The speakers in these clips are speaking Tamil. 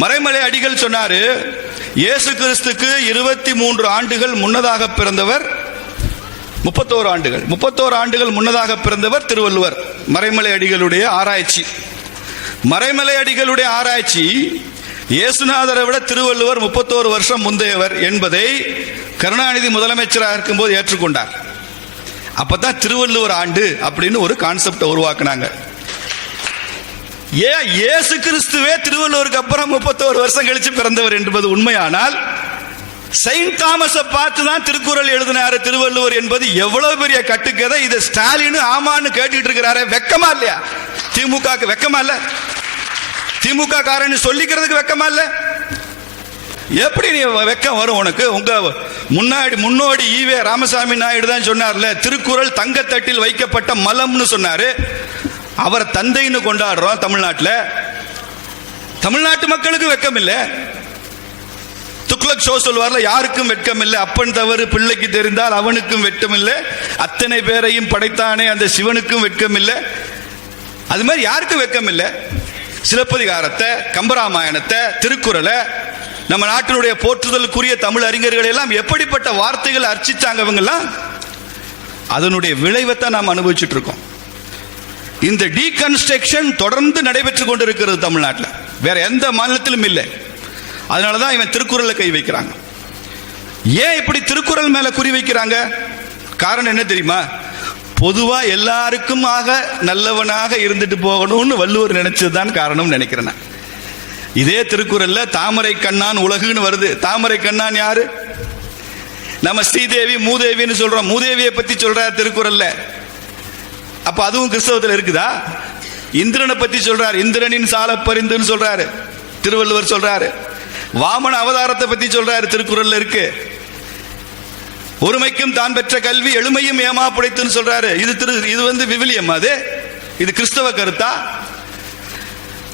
மறைமலை அடிகள் சொன்னாரு, இயேசு கிறிஸ்துக்கு 23 ஆண்டுகள் முன்னதாக பிறந்தவர் 31 ஆண்டுகள். 31 ஆண்டுகள் முன்னதாக பிறந்தவர் திருவள்ளுவர். மறைமலை அடிகளுடைய ஆராய்ச்சி. மறைமலை அடிகளுடைய ஆராய்ச்சி இயேசுநாதரை விட திருவள்ளுவர் 31 வருஷம் முந்தையவர் என்பதை கருணாநிதி முதலமைச்சராக இருக்கும்போது ஏற்றுக்கொண்டார். அப்பதான் திருவள்ளுவர் ஆண்டு அப்படின்னு ஒரு கான்செப்டை உருவாக்குனாங்க. ஏன் இயேசு கிறிஸ்துவே திருவள்ளுவருக்கு அப்புறம் 31 வருஷம் கழிச்சு பிறந்தவர் என்பது உண்மையானால், செயின்ட் தாமஸை பார்த்து தான் திருக்குறள் எழுதினாரு திருவள்ளுவர் என்பது எவ்வளவு பெரிய கட்டுக்கதை. இதை ஸ்டாலின் ஆமான்னு கேட்டுட்டு இருக்கிறாரு. வெக்கமா இல்லையா? திமுக வெக்கமா இல்ல? திமுக காரன்னு சொல்லிக்கிறதுக்கு வெக்கமா இல்ல? எப்படி நீ வெக்கம் வரும் உனக்கு? உங்க முன்னோடி ஈவே ராமசாமி நாயுடு தான் சொன்னார்ல, திருக்குறள் தங்கத்தட்டில் வைக்கப்பட்ட மலம்னு சொன்னாரு. அவர் தந்தைன்னு கொண்டாடுறோம் தமிழ்நாட்டில். தமிழ்நாட்டு மக்களுக்கு வெக்கம் இல்லை. துக்ளக் ஷோ சொல்வார்ல, யாருக்கும் வெட்கம் இல்லை, அப்பன் தவறு பிள்ளைக்கு தெரிந்தால் அவனுக்கும் வெட்கம் இல்லை, அத்தனை பேரையும் படைத்தானே அந்த சிவனுக்கும் வெட்கம் இல்லை. அது மாதிரி யாருக்கும் வெட்கம் இல்லை. சிலப்பதிகாரத்தை, கம்பராமாயணத்தை, திருக்குறளை, நம்ம நாட்டினுடைய போற்றுதலுக்குரிய தமிழ் அறிஞர்கள் எல்லாம் எப்படிப்பட்ட வார்த்தைகள் அர்ச்சிச்சாங்க இவங்கெல்லாம். அதனுடைய விளைவைத்தான் நாம் அனுபவிச்சுட்டு இருக்கோம். இந்த டீகன்ஸ்ட்ரக்ஷன் தொடர்ந்து நடைபெற்றுக் கொண்டிருக்கிறது தமிழ்நாட்டில், வேற எந்த மாநிலத்திலும் இல்லை. அதனாலதான் இவன் திருக்குறளை கை வைக்கிறாங்க. ஏன் இப்படி திருக்குறள் மேல குறி வைக்கிறாங்க? காரணம் என்ன தெரியுமா? பொதுவா எல்லாருக்கும் நல்லவனாக இருந்துட்டு போகணும்னு வள்ளுவர் நினைச்சதுதான் காரணம் நினைக்கிறேன். இதே திருக்குறள்ல தாமரை கண்ணான் உலகுன்னு வருது. தாமரை கண்ணான் யாரு? நம்ம ஸ்ரீதேவி மூதேவின்னு சொல்றோம். மூதேவியை பத்தி சொல்றார் திருக்குறள்ல. அப்ப அதுவும் கிறிஸ்தவத்தில் இருக்குதா? இந்திரனை பத்தி சொல்றாரு, இந்திரனின் சால பரிந்துன்னு சொல்றாரு திருவள்ளுவர் சொல்றாரு. வாமன அவதாரத்தை பத்தி சொல்றாரு, திருக்குறள்ல இருக்கு. ஒருமைக்கும் தான் பெற்ற கல்வி எளிமையும் ஏமா புடைத்துன்னு சொல்றாரு. இது விவிலியம். இது கிறிஸ்தவ கருத்தா?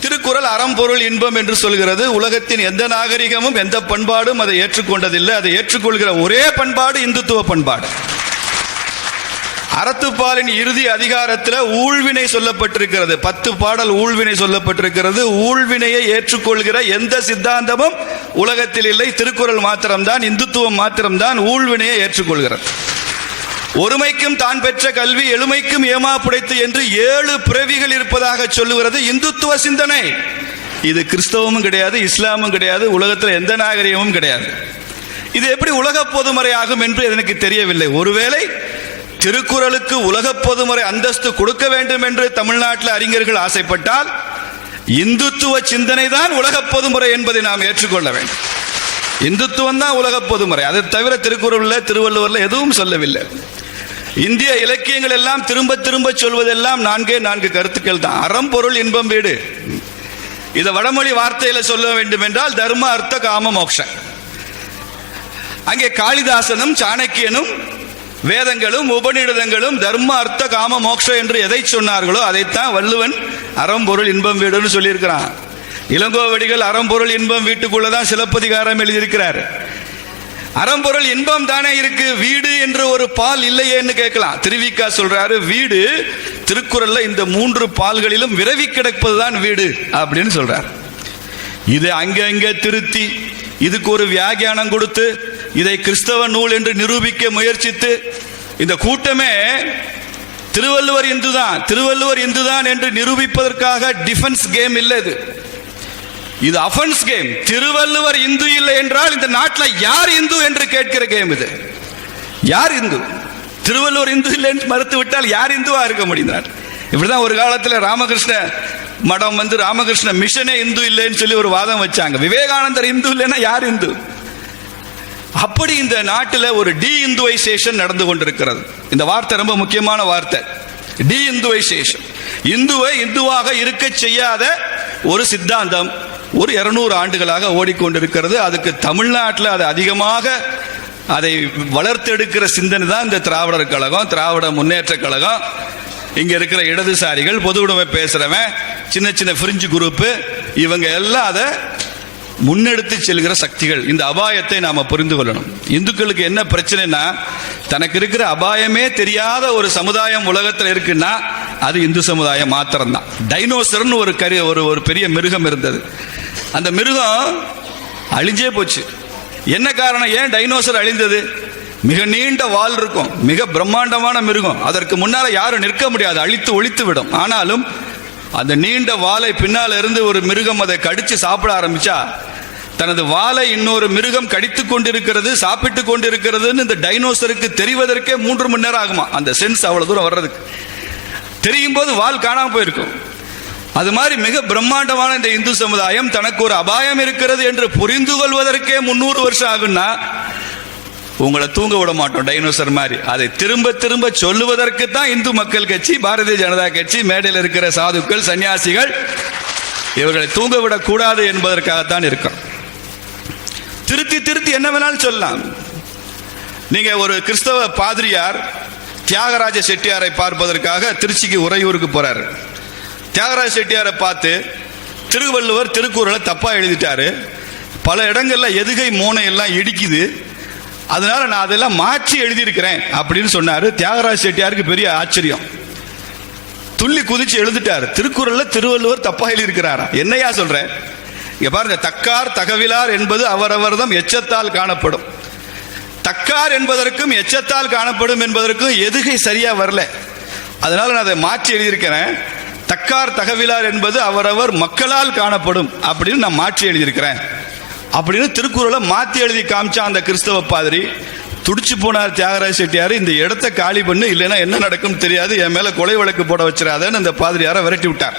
திருக்குறள் அறம்பொருள் இன்பம் என்று சொல்கிறது. உலகத்தின் எந்த நாகரிகமும் எந்த பண்பாடும் அதை ஏற்றுக்கொண்டதில்லை. அதை ஏற்றுக்கொள்கிற ஒரே பண்பாடு இந்துத்துவ பண்பாடு. அறத்துப்பாலின் இறுதி அதிகாரத்தில் ஊழ்வினை சொல்லப்பட்டிருக்கிறது. 10 பாடல் ஊழ்வினை சொல்லப்பட்டிருக்கிறது. ஊழ்வினையை ஏற்றுக்கொள்கிற எந்த சித்தாந்தமும் உலகத்தில் இல்லை. திருக்குறள் மாத்திரம்தான், இந்துத்துவம் மாத்திரம்தான் ஊழ்வினையை ஏற்றுக்கொள்கிறது. ஒருமைக்கும் தான் பெற்ற கல்வி எளிமைக்கும் ஏமா புடைத்து என்று 7 பிறவிகள் இருப்பதாக சொல்லுகிறது இந்துத்துவ சிந்தனை. இது கிறிஸ்தவமும் கிடையாது, இஸ்லாமும் கிடையாது, உலகத்தில் எந்த நாகரிகமும் கிடையாது. இது எப்படி உலக பொதுமறையாகும் என்று எனக்கு தெரியவில்லை. ஒருவேளை திருக்குறளுக்கு உலக பொதுமுறை அந்தஸ்து கொடுக்க வேண்டும் என்று தமிழ்நாட்டில் அறிஞர்கள் ஆசைப்பட்டால், இந்துத்துவ சிந்தனை தான் உலக பொதுமுறை என்பதை நாம் ஏற்றுக்கொள்ள வேண்டும். இந்துத்துவம் தான் உலக பொதுமுறை. அதை தவிர திருக்குறள்ல திருவள்ளுவர்ல எதுவும் சொல்லவில்லை. இந்திய இலக்கியங்கள் எல்லாம் திரும்ப திரும்ப சொல்வதெல்லாம் 4 கருத்துக்கள் தான். அறம் பொருள் இன்பம் வீடு. இதை வடமொழி வார்த்தையில சொல்ல வேண்டும் என்றால் தர்ம அர்த்த காம மோக்ஷ. அங்கே காளிதாசனும் சாணக்கியனும் வேதங்களும் உபநிடதங்களும் தர்ம அர்த்த காம மோக்ஷ என்று எதை சொன்னார்களோ அதைத்தான் வள்ளுவன் அறம்பொருள் இன்பம் வீடுன்னு சொல்லியிருக்கிறான். இளங்கோவடிகள் அறம்பொருள் இன்பம் வீட்டுக்குள்ளதான் சிலப்பதிகாரம் எழுதியிருக்கிறார். அறம்பொருள் இன்பம் தானே இருக்கு, வீடு என்று ஒரு பால் இல்லையேன்னு கேட்கலாம். திருவிக்கா சொல்றாரு, வீடு திருக்குறள்ல இந்த 3 பால்களிலும் விரவி கிடப்பதுதான் வீடு அப்படின்னு சொல்றார். இது அங்க திருத்தி இதுக்கு ஒரு வியாக்கியானம் கொடுத்து இதை கிறிஸ்தவ நூல் என்று நிரூபிக்க முயற்சித்து இந்த கூட்டமே திருவள்ளுவர் இந்துதான் என்று நிரூபிப்பதற்காக டிஃபென்ஸ் கேம் இல்லை. இது அஃபென்ஸ் கேம். திருவள்ளுவர் இந்து இல்லை என்றால் இந்த நாட்டில் யார் இந்து என்று கேட்கிற கேம் இது. யார் இந்து? திருவள்ளுவர் இந்து இல்லை என்று மறுத்து விட்டால் யார் இந்துவா இருக்க முடியும்? இப்படிதான் ஒரு காலத்தில் ராமகிருஷ்ண மடம் ராமகிருஷ்ண மிஷனே இந்து இல்லைன்னு சொல்லி ஒரு வாதம் வச்சாங்க. விவேகானந்தர் இந்து இல்லைன்னா யார் இந்து? அப்படி இந்த நாட்டில் ஒரு டி இந்துவைசேஷன் நடந்து கொண்டிருக்கிறது. இந்த வார்த்தை ரொம்ப முக்கியமான வார்த்தை, டி இந்துவைசேஷன். இந்துவை இந்துவாக இருக்க செய்யாத ஒரு சித்தாந்தம் ஒரு 200 ஆண்டுகளாக ஓடிக்கொண்டிருக்கிறது. அதுக்கு தமிழ்நாட்டில் அது அதிகமாக அதை வளர்த்தெடுக்கிற சிந்தனை தான் இந்த திராவிடர் கழகம், திராவிட முன்னேற்ற கழகம். இங்க இருக்கிற இடதுசாரிகள், பொது உடைமை பேசுறவன், சின்ன பிரிஞ்சு குரூப், இவங்க எல்லாம் அதை முன்னெடுத்து செல்கிற சக்திகள். இந்த அபாயத்தை நாம புரிந்து கொள்ளணும். இந்துக்களுக்கு என்ன பிரச்சனைனா, தனக்கு இருக்கிற அபாயமே தெரியாத ஒரு சமுதாயம் உலகத்தில் இருக்குன்னா அது இந்து சமுதாயம் மாத்திரம்தான். டைனோசர்னு ஒரு பெரிய மிருகம் இருந்தது. அந்த மிருகம் அழிஞ்சே போச்சு. என்ன காரணம்? ஏன் டைனோசர் அழிந்தது? மிக நீண்ட வால் இருக்கும், மிக பிரம்மாண்டமான மிருகம், அதற்கு முன்னால யாரும் நிற்க முடியாது, அழித்து ஒழித்து விடும். ஆனாலும் அந்த நீண்ட வாலை பின்னால இருந்து ஒரு மிருகம் அதை கடிச்சு சாப்பிட ஆரம்பிச்சா, தனது வாலை இன்னொரு மிருகம் கடித்து கொண்டிருக்கிறது, சாப்பிட்டு கொண்டிருக்கிறதுன்னு இந்த டைனோசருக்கு தெரிவதற்கே 3 மணி நேரம் ஆகுமா. அந்த சென்ஸ் அவ்வளவு தூரம் வர்றதுக்கு. தெரியும் போது வால் காணாம போயிருக்கும். அது மாதிரி மிக பிரம்மாண்டமான இந்த இந்து சமுதாயம் தனக்கு ஒரு அபாயம் இருக்கிறது என்று புரிந்து கொள்வதற்கே 300 வருஷம் ஆகுன்னா, உங்களை தூங்க விட மாட்டோம் டைனோசர் மாதிரி. அதை திரும்ப திரும்ப சொல்லுவதற்கு தான் இந்து மக்கள் கட்சி, பாரதிய ஜனதா கட்சி, மேடையில் இருக்கிற சாதுக்கள், சன்னியாசிகள் இவர்களை தூங்க விடக்கூடாது என்பதற்காகத்தான் இருக்கும். திருத்தி திருத்தி என்ன வேணாலும் சொல்லலாம். நீங்க ஒரு கிறிஸ்தவ பாதிரியார் தியாகராஜ செட்டியாரை பார்ப்பதற்காக திருச்சிக்கு உறையூருக்கு போறாரு. தியாகராஜ செட்டியாரை பார்த்து, திருவள்ளுவர் திருக்குறளை தப்பா எழுதிட்டாரு, பல இடங்கள்ல எதுகை மோனை எல்லாம் இடிக்குது, அதனால நான் அதெல்லாம் மாற்றி எழுதியிருக்கிறேன் அப்படின்னு சொன்னாரு. தியாகராஜ செட்டியாருக்கு பெரிய ஆச்சரியம். துள்ளி குதிச்சு எழுதிட்டாரு, திருக்குறள்ல திருவள்ளுவர் தப்பா எழுதியிருக்கிறாரா? என்னையா சொல்றேன்? இங்க பாருங்க, தக்கார் தகவிலார் என்பது அவரவர்தம் எச்சத்தால் காணப்படும். தக்கார் என்பதற்கும் எச்சத்தால் காணப்படும் என்பதற்கும் எதுகை சரியா வரல, அதனால நான் அதை மாற்றி எழுதியிருக்கிறேன். தக்கார் தகவிலார் என்பது அவரவர் மக்களால் காணப்படும் அப்படின்னு நான் மாற்றி எழுதியிருக்கிறேன் அப்படின்னு திருக்குறளை மாற்றி எழுதி காமிச்சா அந்த கிறிஸ்தவ பாதிரி. துடிச்சு போனார் தியாகராஜ செட்டியார், இந்த இடத்தை காலி பண்ணு, இல்லைன்னா என்ன நடக்கும் தெரியாது, என் மேல கொலை வழக்கு போட வச்சிடாதன்னு அந்த பாதிரியாரை விரட்டி விட்டார்.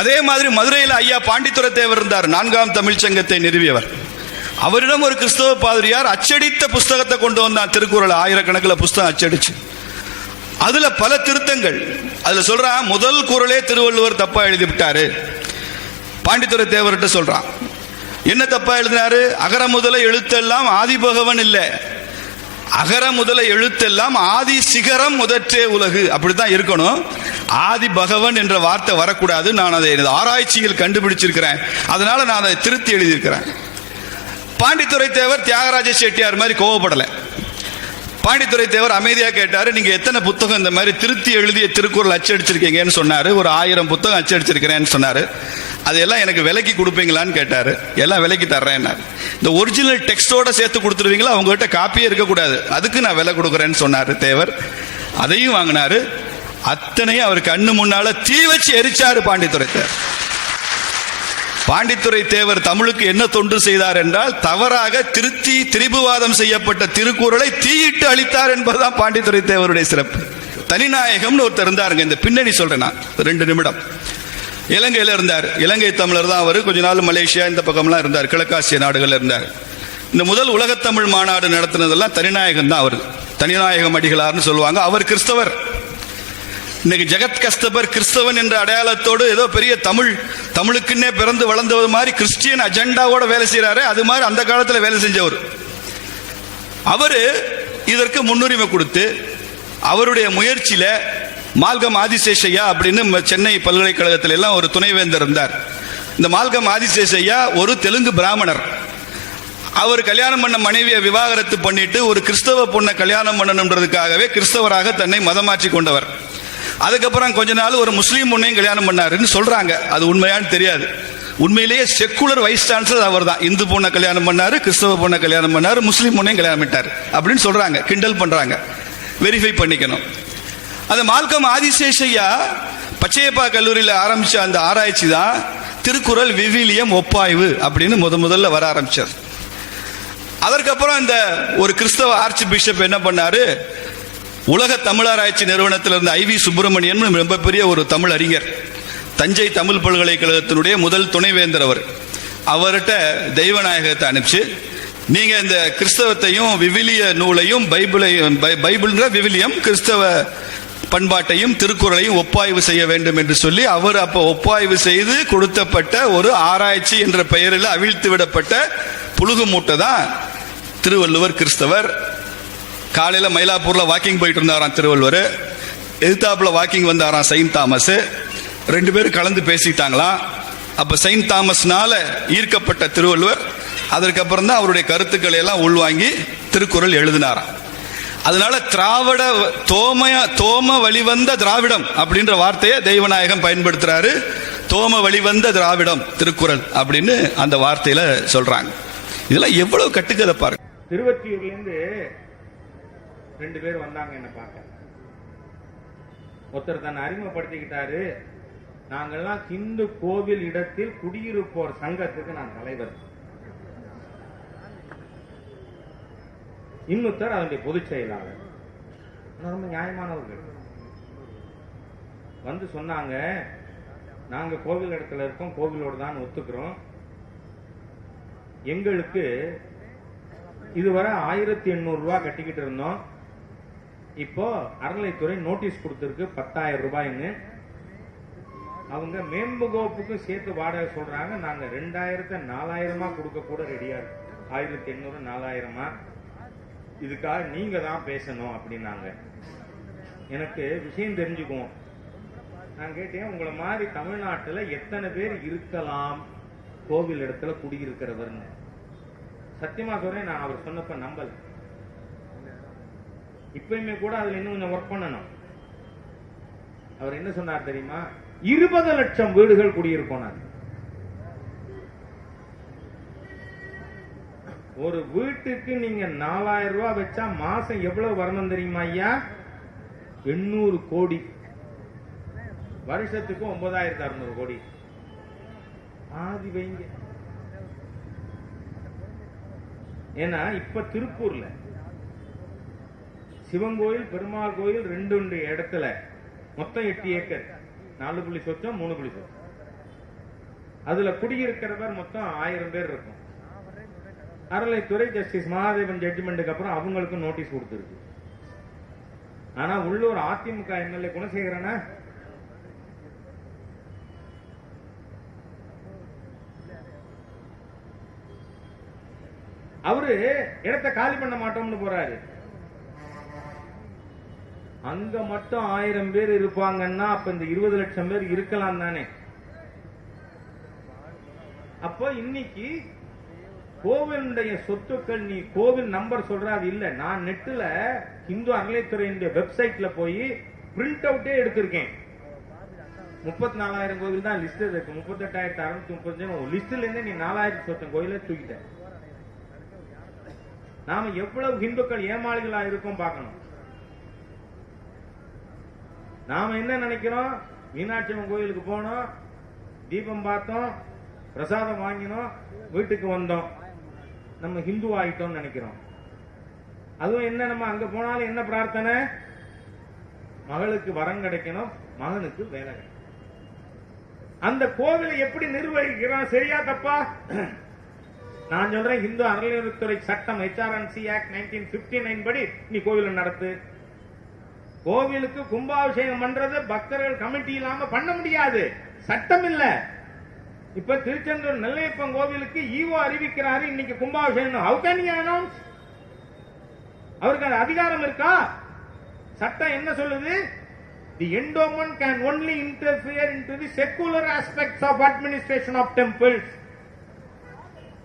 அதே மாதிரி மதுரையில் ஐயா பாண்டித்துரை தேவர் இருந்தார், 4ஆம் தமிழ் சங்கத்தை நிறுவியவர். அவரிடம் ஒரு கிறிஸ்தவ பாதிரியார் அச்சடித்த புஸ்தகத்தை கொண்டு வந்தான், திருக்குறள் ஆயிரக்கணக்கில் புஸ்தகம் அச்சடிச்சு. அதுல பல திருத்தங்கள். அதுல சொல்றான், முதல் குறளே திருவள்ளுவர் தப்பா எழுதி விட்டாரு. பாண்டித்துரை தேவர்கிட்ட சொல்றான், என்ன தப்பா எழுதினாரு? அகர முதல எழுத்தெல்லாம் ஆதி பகவன் இல்ல, அகர முதல எழுத்தெல்லாம் ஆதி சிகரம் முதற்றே உலகு, அப்படித்தான் இருக்கணும். ஆதி பகவன் என்ற வார்த்தை வரக்கூடாது. நான் அதை ஆராய்ச்சியில் கண்டுபிடிச்சிருக்கிறேன், அதனால நான் அதை திருத்தி எழுதியிருக்கிறேன். பாண்டித்துரை தேவர் தியாகராஜ செட்டியார் மாதிரி கோவப்படலை. பாண்டித்துரை தேவர் அமைதியா கேட்டாரு, நீங்க எத்தனை புத்தகம் இந்த மாதிரி திருத்தி எழுதிய திருக்குறள் அச்சடிச்சிருக்கீங்கன்னு சொன்னாரு. ஒரு 1000 புத்தகம் அச்சடிச்சிருக்கிறேன்னு சொன்னாரு. அதெல்லாம் எனக்கு விலைக்கு கொடுப்பீங்களான்னு கேட்டாரு. எல்லாம் விலைக்கு தர்றேன். இந்த ஒரிஜினல் டெக்ஸ்டோட சேர்த்து கொடுத்துருவீங்களா? அவங்ககிட்ட காப்பியே இருக்கக்கூடாது, அதுக்கு நான் விலை கொடுக்குறேன்னு சொன்னாரு தேவர். அதையும் வாங்கினாரு. அத்தனையும் அவர் கண்ணு முன்னால தீ வச்சு எரிச்சாரு பாண்டித்துரை தேவர். பாண்டித்துரை தேவர் தமிழுக்கு என்ன தொண்டு செய்தார் என்றால், தவறாக திருத்தி திரிபுவாதம் செய்யப்பட்ட திருக்குறளை தீயிட்டு அளித்தார் என்பதுதான் பாண்டித்துரை தேவருடைய சிறப்பு. தனிநாயகம்னு ஒருத்தர் இருந்தாருங்க, இந்த பின்னணி சொல்றேன் நான் 2 நிமிடம். இலங்கையில் இருந்தார், இலங்கை தமிழர் தான் அவர். கொஞ்ச நாள் மலேசியா இந்த பக்கம்லாம் இருந்தார், கிழக்காசிய நாடுகள் இருந்தார். இந்த முதல் உலகத்தமிழ் மாநாடு நடத்தினதெல்லாம் தனிநாயகம் தான். அவர் தனிநாயகம் அடிகளார்னு சொல்லுவாங்க. அவர் கிறிஸ்தவர். இன்னைக்கு ஜெகத் கஸ்தபர் கிறிஸ்தவன் என்ற அடையாளத்தோடு ஏதோ பெரிய தமிழுக்குன்னே பிறந்து வளர்ந்தது மாதிரி கிறிஸ்டியன் அஜெண்டாவோட வேலை செய்யறாரு. அது மாதிரி அந்த காலத்தில் வேலை செஞ்சவர். அவரு இதற்கு முன்னுரிமை கொடுத்து அவருடைய முயற்சியில மால்கம் ஆதிசேஷையா அப்படின்னு சென்னை பல்கலைக்கழகத்தில் எல்லாம் ஒரு துணைவேந்தர் இருந்தார். இந்த மால்கம் ஆதிசேஷையா ஒரு தெலுங்கு பிராமணர். அவர் கல்யாணம் பண்ண மனைவியை விவாகரத்து பண்ணிட்டு ஒரு கிறிஸ்தவ பொண்ணை கல்யாணம் பண்ணணுன்றதுக்காகவே கிறிஸ்தவராக தன்னை மதமாற்றி கொண்டவர். அதுக்கப்புறம் கொஞ்ச நாள் ஒரு முஸ்லீம் பொண்ணையும் கல்யாணம் பண்ணாருன்னு சொல்றாங்க. அது உண்மையான்னு தெரியாது. உண்மையிலேயே செக்குலர் வைஸ் சான்சலர் அவர் தான். இந்து பொண்ணை கல்யாணம் பண்ணாரு, கிறிஸ்தவ பொண்ணை கல்யாணம் பண்ணாரு, முஸ்லீம் பொண்ணையும் கல்யாணம் பண்ணிட்டாரு அப்படின்னு சொல்றாங்க. கிண்டல் பண்றாங்க, வெரிஃபை பண்ணிக்கணும். அந்த மால்கம் ஆதிசேஷையா பச்சையப்பா கல்லூரியில் ஆரம்பிச்ச அந்த ஆராய்ச்சி தான் திருக்குறள் விவிலியம் ஒப்பாய்வு அப்படின்னு முதல்ல வர ஆரம்பிச்சார். அதற்கப்புறம் இந்த ஒரு கிறிஸ்தவ ஆர்ச் பிஷப் என்ன பண்ணாரு, உலக தமிழராய்ச்சி நிறுவனத்தில் இருந்த ஐவி சுப்பிரமணியன் ரொம்ப பெரிய ஒரு தமிழ் அறிஞர், தஞ்சை தமிழ் பல்கலைக்கழகத்தினுடைய முதல் துணைவேந்தர் அவர். அவர்கிட்ட தெய்வநாயகத்தை அனுப்பிச்சு, நீங்க இந்த கிறிஸ்தவத்தையும் விவிலிய நூலையும் பைபிள்ன்ற விவிலியம் கிறிஸ்தவ பண்பாட்டையும் திருக்குறளையும் ஒப்பாய்வு செய்ய வேண்டும் என்று சொல்லி அவர் அப்ப ஒப்பாய்வு செய்து கொடுத்தப்பட்ட ஒரு ஆராய்ச்சி என்ற பெயரில் அவிழ்த்து விடப்பட்ட புழுகு மூட்டை தான் திருவள்ளுவர் கிறிஸ்தவர். காலையில் மயிலாப்பூர்ல வாக்கிங் போயிட்டு இருந்தாராம் திருவள்ளுவர். எதிர்த்தாப்புல வாக்கிங் வந்தாராம் செயின்ட் தாமஸ். 2 பேரும் கலந்து பேசிட்டாங்களாம். அப்ப செயின்ட் தாமஸ்னால ஈர்க்கப்பட்ட திருவள்ளுவர் அதற்கப்புறம் தான் அவருடைய கருத்துக்களை எல்லாம் உள்வாங்கி திருக்குறள் எழுதினாராம். அதனால திராவிட தோம வழிவந்த திராவிடம் அப்படின்ற வார்த்தையை தெய்வநாயகம் பயன்படுத்துறாரு. தோம வழிவந்த திராவிடம் திருக்குறள் அப்படின்னு அந்த வார்த்தையில சொல்றாங்க. இதெல்லாம் எவ்வளவு கட்டுக்கதை பாருங்க. திருவொற்றியூர்ல இருந்து 2 பேர் வந்தாங்க என்ன பார்க்க. ஒருத்தர் தன்னை அறிமுகப்படுத்திக்கிட்டாரு, நாங்கெல்லாம் இந்து கோவில் இடத்தில் குடியிருப்போர் சங்கத்துக்கு நான் தலைவர். இன்னொருத்தர் அதனுடைய பொதுச் செயலாளர். ரொம்ப நியாயமானவர்கள் வந்து சொன்னாங்க, நாங்க கோவில் இடத்துல இருக்கோம், கோவிலோடு தான் ஒத்துக்கிறோம். எங்களுக்கு இதுவரை 1800 ரூபாய் கட்டிக்கிட்டு இருந்தோம். இப்போ அறநிலைத்துறை நோட்டீஸ் கொடுத்திருக்கு 10,000 ரூபாய்ன்னு. அவங்க மேம்புகோப்புக்கும் சேர்த்து வாடகை சொல்றாங்க. நாங்க 2000 4000 கொடுக்க கூட ரெடியா இருக்கு. 1800 4000 இதுக்காக நீங்க தான் பேசணும் அப்படின்னாங்க. எனக்கு விஷயம் தெரிஞ்சுக்குவோம். நான் கேட்டேன், உங்களை மாதிரி தமிழ்நாட்டில் எத்தனை பேர் இருக்கலாம் கோவில் இடத்துல குடியிருக்கிறவர்னு. சத்தியமா சொல்றேன், நான் அவர் சொன்னப்ப நம்பல. இப்பயுமே கூட அதுல இன்னும் கொஞ்சம் ஒர்க் பண்ணணும். அவர் என்ன சொன்னார் தெரியுமா? 20 லட்சம் வீடுகள் குடியிருக்கோம். ஒரு வீட்டுக்கு நீங்க 4000 ரூபாய் வச்சா மாசம் எவ்வளவு வரணும் தெரியுமா ஐயா? 800 கோடி. வருஷத்துக்கு 9600 கோடி. ஆதி வைங்க. ஏன்னா இப்ப திருப்பூர்ல சிவன் கோயில் பெருமாள் கோயில் 2 இடத்துல மொத்தம் 8 ஏக்கர், 4 புள்ளி சொச்சம் 3 புள்ளி சொச்சம். அதுல குடியிருக்கிறவர் மொத்தம் 1000 பேர் இருக்கும். அறநிலைத்துறை ஜஸ்டிஸ் மகாதேவன் ஜட்ஜ்மெண்ட்டுக்கு அப்புறம் அவங்களுக்கு நோட்டீஸ் கொடுத்திருக்கு. ஆனா உள்ளூர் அதிமுக எம்எல்ஏ குணசேகரனா அவரு இடத்தை காலி பண்ண மாட்டோம்னு போறாரு. அங்க மட்டும் 1000 பேர் இருப்பாங்கன்னா அப்ப இந்த 20 லட்சம் பேர் இருக்கலாம் தானே. அப்போ இன்னைக்கு கோவிலுடைய சொத்துக்கள், நீ கோவில் நம்பர் சொல்ற அது இல்ல. நான் நெட்ல இந்து அறநிலைத்துறையினுடைய வெப்சைட்ல போய் பிரிண்ட் அவுட்டே எடுத்திருக்கேன். 34,000 கோவில் தான் லிஸ்ட் இருக்கு. 38,630 லிஸ்ட்ல இருந்து நீ 4,000 சொத்தம் கோயில தூக்கிட்ட. நாம எவ்வளவு இந்துக்கள் ஏமாளிகளா இருக்கோம் பார்க்கணும். நாம என்ன நினைக்கிறோம்? மீனாட்சி அம்மன் கோயிலுக்கு போனோம், தீபம் பார்த்தோம், பிரசாதம் வாங்கினோம், வீட்டுக்கு வந்தோம், நம்ம ஹிந்து ஆயிட்டோம் நினைக்கிறோம். அதுவும் என்ன, நம்ம அங்க போனாலும் என்ன பிரார்த்தனை? மகளுக்கு வரம் கிடைக்கணும், மகனுக்கு வேலை கிடைக்கணும். அந்த கோவிலை எப்படி நிர்வகிக்கிறோம்? சரியா தப்பா? நான் சொல்றேன், இந்து அறநிலையத்துறை சட்டம் HRNC ஆக்ட் 1959 படி நீ கோவில நடத்து. கோவிலுக்கு கும்பாபிஷேகம் பண்றது பக்தர்கள் கமிட்டி இல்லாம பண்ண முடியாது, சட்டம் இல்ல. இப்ப திருச்செந்தூர் நெல்லையப்பன் கோவிலுக்கு ஈவோ அறிவிக்கிறாரு இன்னைக்கு கும்பாபிஷேகம். How can you announce? அவருக்கு அது அதிகாரம் இருக்கா? சட்டம் என்ன சொல்லுது? The endowment can only interfere into the secular aspects of administration of temples.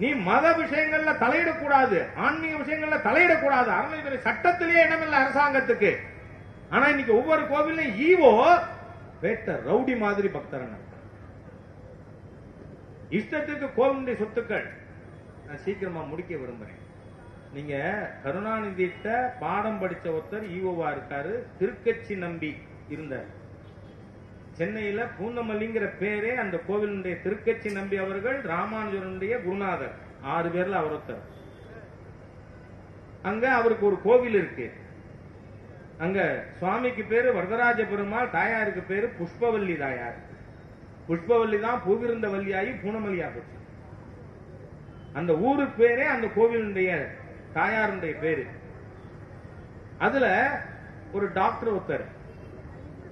நீ மத விஷயங்கள்ல தலையிடக்கூடாது, ஆன்மீக விஷயங்கள்ல தலையிடக்கூடாது. அறநிலையத்துறை சட்டத்திலேயே இடமில்லை அரசாங்கத்துக்கு. ஆனா இன்னைக்கு ஒவ்வொரு கோவிலையும் ஈவோ வேட்ட ரவுடி மாதிரி பக்தரங்க இஷ்டத்துக்கு கோவிலுடைய சொத்துக்கள். நான் சீக்கிரமா முடிக்க விரும்புறேன். நீங்க கருணாநிதி பாடம் படிச்ச ஒருத்தர் ஈவோவா இருக்காரு, திருக்கச்சி நம்பி இருந்தார். சென்னையில பூந்தமல்லிங்கிற பேரே அந்த கோவிலுடைய திருக்கச்சி நம்பி அவர்கள் ராமானுஜருடைய குருநாதர். 6 பேர்ல அவர் ஒருத்தர். அங்க அவருக்கு ஒரு கோவில் இருக்கு. அங்க சுவாமிக்கு பேரு வரதராஜ பெருமாள், தாயாருக்கு பேரு புஷ்பவல்லி தாயார். புஷ்பவல்லி தான் பூவிருந்த வல்லியாகி பூனமல்லியா போச்சு. அந்த ஊரு பேரே அந்த கோவிலுடைய தாயாருடைய பேரு. அதுல ஒரு டாக்டர் ஒருத்தர்,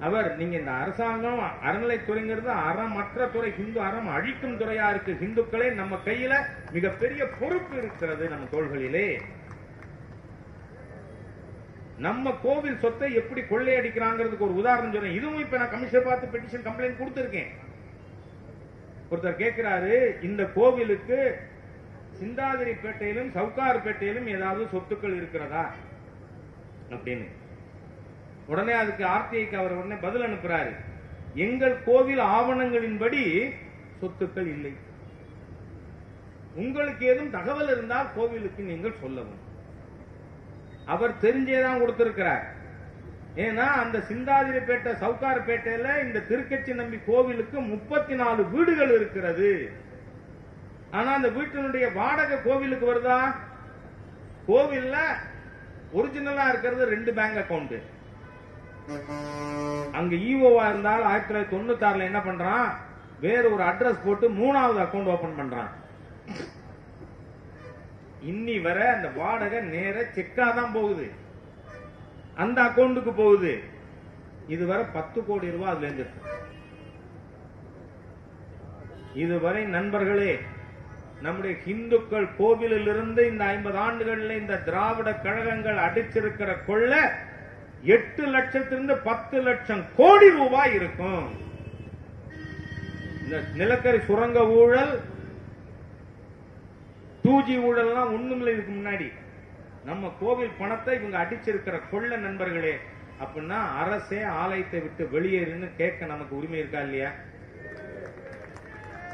அவர் நீங்க இந்த அரசாங்கம் அறநிலைத்துறைங்கிறது அறமற்ற துறை, ஹிந்து அறம் அழிக்கும் துறையா இருக்கு. ஹிந்துக்களே நம்ம கையில மிகப்பெரிய பொறுப்பு இருக்கிறது நம்ம தோள்களிலே. நம்ம கோவில் சொத்தை எப்படி கொள்ளையடிக்கிறாங்கிறதுக்கு ஒரு உதாரணம் சொல்றேன். இதுவும் இப்ப நான் கமிஷனர் பார்த்து பெட்டிஷன் கம்ப்ளைண்ட் கொடுத்திருக்கேன். ஒருத்தர் கேட்கிறாரு, இந்த கோவிலுக்கு சிந்தாதிரிப்பேட்டையிலும் சவுகார்பேட்டையிலும் ஏதாவது சொத்துக்கள் இருக்கிறதா அப்படின்னு. உடனே அதுக்கு ஆர்டிஐக்கு அவர் உடனே பதில் அனுப்புறாரு. எங்கள் கோவில் ஆவணங்களின்படி சொத்துக்கள் இல்லை. உங்களுக்கு ஏதும் தகவல் இருந்தால் கோவிலுக்கு நீங்கள் சொல்லவும். அவர் தெரிஞ்சேதான் கொடுத்திருக்கிறார். ஏன்னா அந்த சிந்தாதிரிப்பேட்டை சவுகார்பேட்டையில இந்த திருக்கச்சி நம்பி கோவிலுக்கு 34 வீடுகள் இருக்கிறது. ஆனா அந்த வீட்டினுடைய வாடகை கோவிலுக்கு வருதா? கோவில்ல ஒரிஜினலா இருக்கிறது 2 பேங்க் அக்கவுண்ட். அங்க ஈஓவா இருந்தால் 1996 என்ன பண்றான், வேற ஒரு அட்ரஸ் போட்டு 3வது அக்கவுண்ட் ஓபன் பண்றான். இன்னி வரை அந்த வாடகை நேர செக்கா தான் போகுது, அந்த அக்கவுண்டுக்கு போகுது. இதுவரை 10 கோடி ரூபாய் அதுல இருந்து. இதுவரை நண்பர்களே, நம்முடைய இந்துக்கள் கோவிலில் இருந்து இந்த 50 ஆண்டுகள்ல இந்த திராவிட கழகங்கள் அடிச்சிருக்கிற கொள்ள 8 லட்சத்திலிருந்து 10 லட்சம் கோடி ரூபாய் இருக்கும். இந்த நிலக்கரி சுரங்க ஊழல், 2G ஊழல்லாம் ஒண்ணுமில்லை. இதுக்கு முன்னாடி நம்ம கோவில் பணத்தை இவங்க அடிச்சிருக்கிற கொள்ள நண்பர்களே. அப்படின்னா அரசே ஆலயத்தை விட்டு வெளியேறுன்னு கேட்க நமக்கு உரிமை இருக்கா இல்லையா?